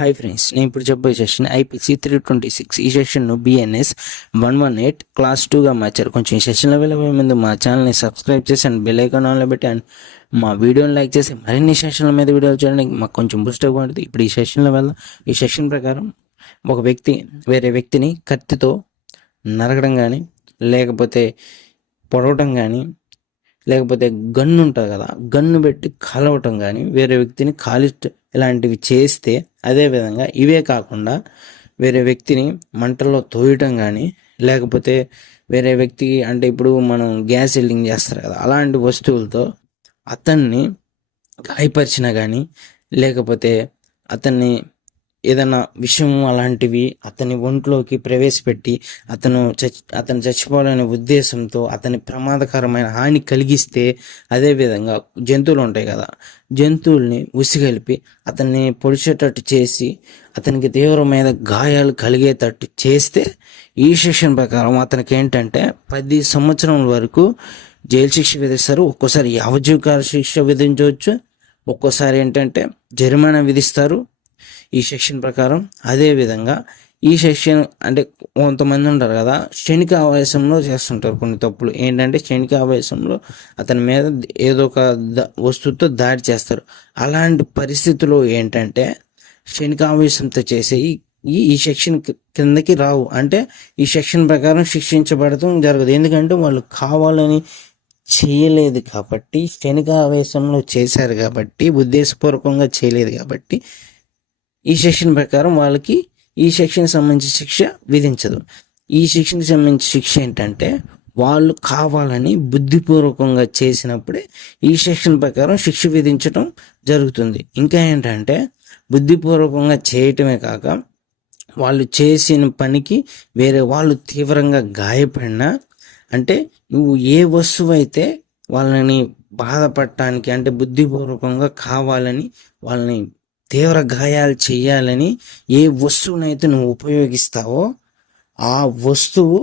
Hi friends, నేను ఇప్పుడు చెప్పే సెషన్ ఐపీసీ 326. ఈ సెషన్ను బిఎన్ఎస్ 118 క్లాస్ 2గా మార్చారు. కొంచెం ఈ సెషన్లో వెళ్ళబోయే ముందు మా ఛానల్ని సబ్స్క్రైబ్ చేసి అండ్ బెల్ ఐకాన్ ఆన్లో పెట్టి అండ్ మా వీడియోని లైక్ చేసి మరిన్ని సెషన్ల మీద వీడియోలు చేయడానికి మాకు కొంచెం బూస్ట్ అవ్వబడుతుంది. ఇప్పుడు ఈ సెషన్లో వెళ్దాం. ఈ సెషన్ ప్రకారం ఒక వ్యక్తి వేరే వ్యక్తిని కత్తితో నరకడం కానీ, లేకపోతే పొడవటం కానీ, లేకపోతే గన్ను ఉంటుంది కదా, గన్ను పెట్టి కలవటం కానీ, వేరే వ్యక్తిని ఇలాంటివి చేస్తే, అదేవిధంగా ఇవే కాకుండా వేరే వ్యక్తిని మంటల్లో తోయటం కానీ, లేకపోతే వేరే వ్యక్తికి అంటే ఇప్పుడు మనం గ్యాస్ వెల్డింగ్ చేస్తారు కదా, అలాంటి వస్తువులతో అతన్ని గాయపరిచినా కానీ, లేకపోతే అతన్ని ఏదైనా విషయం అలాంటివి అతని ఒంట్లోకి ప్రవేశపెట్టి అతను చచ్చిపోవాలనే ఉద్దేశంతో అతని ప్రమాదకరమైన హాని కలిగిస్తే, అదేవిధంగా జంతువులు ఉంటాయి కదా, జంతువుల్ని ఉసిగలిపి అతన్ని పొడిచేటట్టు చేసి అతనికి తీవ్రమైన గాయాలు కలిగేటట్టు చేస్తే ఈ సెక్షన్ ప్రకారం అతనికి ఏంటంటే 10 సంవత్సరాల వరకు జైలు శిక్ష విధిస్తారు. ఒక్కోసారి యావజ్జీవకాల శిక్ష విధించవచ్చు, ఒక్కోసారి ఏంటంటే జరిమానా విధిస్తారు ఈ సెక్షన్ ప్రకారం. అదేవిధంగా ఈ సెక్షన్ అంటే కొంతమంది ఉంటారు కదా, క్షణిక ఆవేశంలో చేస్తుంటారు కొన్ని తప్పులు. ఏంటంటే క్షణిక ఆవేశంలో అతని మీద ఏదో ఒక వస్తువుతో దాడి చేస్తారు. అలాంటి పరిస్థితుల్లో ఏంటంటే క్షణిక ఆవేశంతో చేసే ఈ సెక్షన్ కిందకి రావు. అంటే ఈ సెక్షన్ ప్రకారం శిక్షించబడటం జరగదు. ఎందుకంటే వాళ్ళు కావాలని చేయలేదు కాబట్టి, క్షణిక ఆవేశంలో చేశారు కాబట్టి, ఉద్దేశపూర్వకంగా చేయలేదు కాబట్టి ఈ సెక్షన్ ప్రకారం వాళ్ళకి ఈ సెక్షన్కి సంబంధించి శిక్ష విధించదు. ఈ సెక్షన్కి సంబంధించి శిక్ష ఏంటంటే వాళ్ళు కావాలని బుద్ధిపూర్వకంగా చేసినప్పుడే ఈ సెక్షన్ ప్రకారం శిక్ష విధించడం జరుగుతుంది. ఇంకా ఏంటంటే బుద్ధిపూర్వకంగా చేయటమే కాక వాళ్ళు చేసిన పనికి వేరే వాళ్ళు తీవ్రంగా గాయపడినా, అంటే నువ్వు ఏ వస్తువు అయితే వాళ్ళని బాధపడటానికి అంటే బుద్ధిపూర్వకంగా కావాలని వాళ్ళని తీవ్ర గాయాలు చేయాలని ఏ వస్తువునైతే నువ్వు ఉపయోగిస్తావో ఆ వస్తువు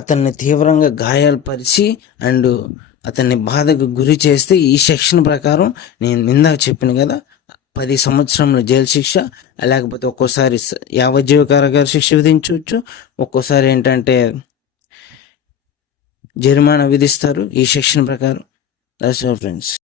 అతన్ని తీవ్రంగా గాయాలు పరిచి అండ్ అతన్ని బాధకు గురి చేస్తే ఈ సెక్షన్ ప్రకారం నేను ఇందాక చెప్పిన కదా 10 సంవత్సరంలో జైలు శిక్ష, లేకపోతే ఒక్కోసారి యావజ్జీవ కారాగార శిక్ష విధించవచ్చు, ఒక్కోసారి ఏంటంటే జరిమానా విధిస్తారు ఈ సెక్షన్ ప్రకారం. That's all friends.